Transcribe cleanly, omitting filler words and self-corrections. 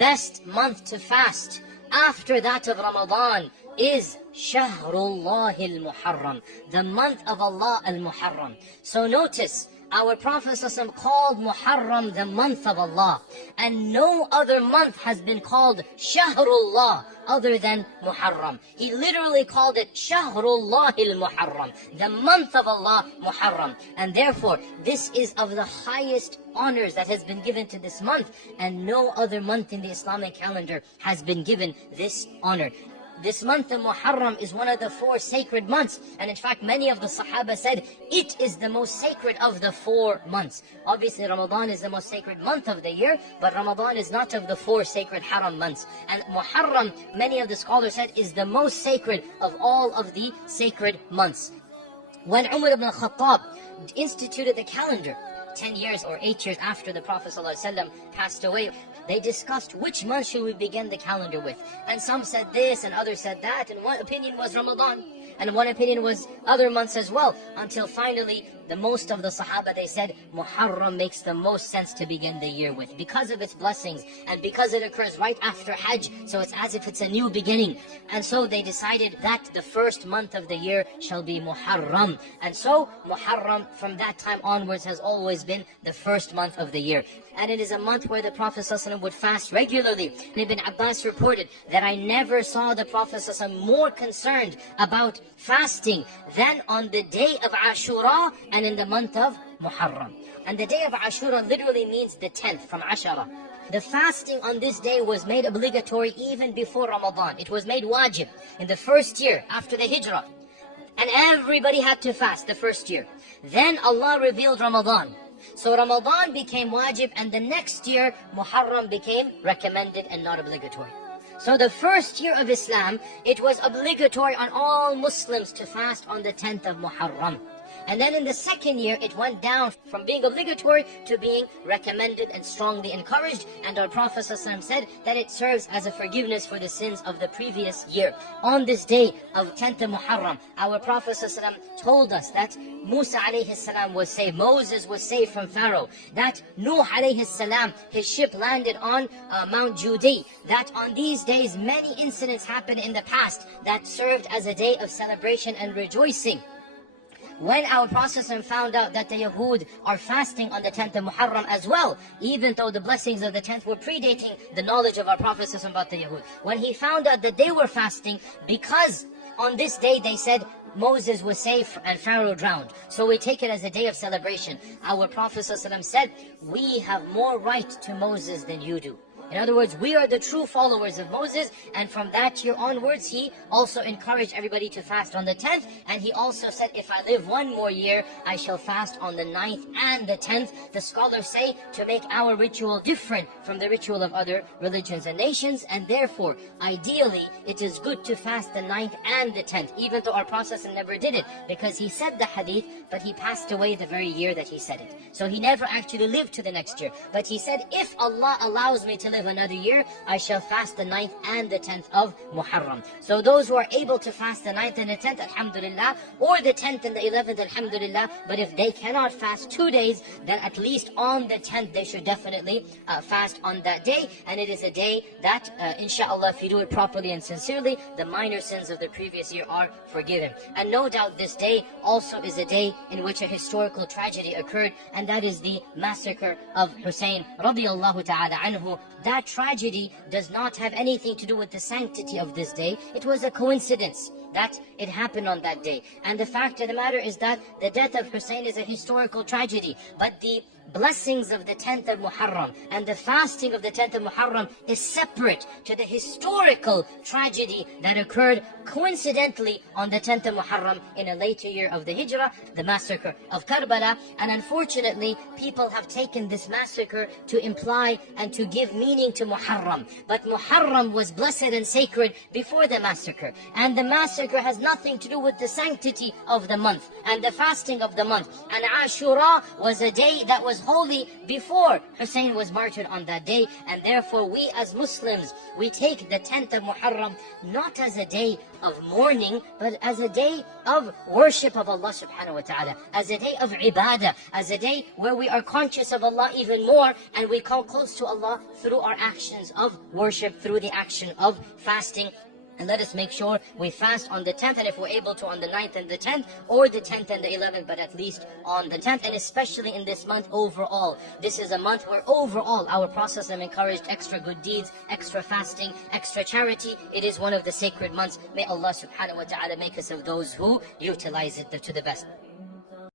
best month to fast after that of Ramadan is Shahrullah al-Muharram, the month of Allah al-Muharram. So notice, our Prophet ﷺ called Muharram the month of Allah, and no other month has been called Shahrullah other than Muharram. He literally called it Shahrullah al-Muharram, the month of Allah, Muharram. And therefore, this is of the highest honors that has been given to this month, and no other month in the Islamic calendar has been given this honor. This month of Muharram is one of the 4 sacred months. And in fact, many of the Sahaba said it is the most sacred of the 4 months. Obviously, Ramadan is the most sacred month of the year, but Ramadan is not of the 4 sacred haram months. And Muharram, many of the scholars said, is the most sacred of all of the sacred months. When Umar ibn al-Khattab instituted the calendar, 10 years or 8 years after the Prophet ﷺ passed away, they discussed which month should we begin the calendar with. And some said this and others said that, and one opinion was Ramadan, and one opinion was other months as well, until finally the most of the Sahaba, they said Muharram makes the most sense to begin the year with, because of its blessings and because it occurs right after Hajj, so it's as if it's a new beginning. And so they decided that the first month of the year shall be Muharram. And so Muharram from that time onwards has always been the first month of the year. And it is a month where the Prophet ﷺ would fast regularly. Ibn Abbas reported that I never saw the Prophet ﷺ more concerned about fasting than on the day of Ashura and in the month of Muharram. And the day of Ashura literally means the 10th, from Ashara. The fasting on this day was made obligatory even before Ramadan. It was made wajib in the first year after the Hijra. And everybody had to fast the first year. Then Allah revealed Ramadan. So Ramadan became wajib, and the next year Muharram became recommended and not obligatory. So the first year of Islam, it was obligatory on all Muslims to fast on the 10th of Muharram. And then in the second year, it went down from being obligatory to being recommended and strongly encouraged. And our Prophet ﷺ said that it serves as a forgiveness for the sins of the previous year. On this day of 10th of Muharram, our Prophet ﷺ told us that Musa alayhi salam was saved, Moses was saved from Pharaoh, that Nuh alayhi salam, his ship landed on Mount Judi, that on these days many incidents happened in the past that served as a day of celebration and rejoicing. When our Prophet found out that the Yahud are fasting on the 10th of Muharram as well, even though the blessings of the 10th were predating the knowledge of our Prophet about the Yahud, when he found out that they were fasting, because on this day they said Moses was saved and Pharaoh drowned, so we take it as a day of celebration. Our Prophet said, we have more right to Moses than you do. In other words, we are the true followers of Moses, and from that year onwards, he also encouraged everybody to fast on the 10th, and he also said, if I live one more year, I shall fast on the 9th and the 10th. The scholars say to make our ritual different from the ritual of other religions and nations, and therefore, ideally, it is good to fast the 9th and the 10th, even though our Prophet never did it, because he said the hadith, but he passed away the very year that he said it. So he never actually lived to the next year, but he said, if Allah allows me to live another year, I shall fast the 9th and the 10th of Muharram. So those who are able to fast the 9th and the 10th, alhamdulillah, or the 10th and the 11th, alhamdulillah, but if they cannot fast 2 days, then at least on the 10th they should definitely fast on that day. And it is a day that, inshallah, if you do it properly and sincerely, the minor sins of the previous year are forgiven. And no doubt this day also is a day in which a historical tragedy occurred, and that is the massacre of Hussain radiyallahu ta'ala anhu. That tragedy does not have anything to do with the sanctity of this day. It was a coincidence that it happened on that day. And the fact of the matter is that the death of Hussain is a historical tragedy, but the blessings of the 10th of Muharram and the fasting of the 10th of Muharram is separate to the historical tragedy that occurred coincidentally on the 10th of Muharram in a later year of the Hijra, the massacre of Karbala. And unfortunately, people have taken this massacre to imply and to give meaning to Muharram. But Muharram was blessed and sacred before the massacre, and the massacre has nothing to do with the sanctity of the month and the fasting of the month. And Ashura was a day that was was holy before Hussein was martyred on that day. And therefore we as Muslims, we take the 10th of Muharram not as a day of mourning, but as a day of worship of Allah subhanahu wa ta'ala, as a day of ibadah, as a day where we are conscious of Allah even more, and we come close to Allah through our actions of worship, through the action of fasting. And let us make sure we fast on the 10th, and if we're able to on the 9th and the 10th, or the 10th and the 11th, but at least on the 10th, and especially in this month overall. This is a month where overall our Prophet encouraged extra good deeds, extra fasting, extra charity. It is one of the sacred months. May Allah subhanahu wa ta'ala make us of those who utilize it to the best.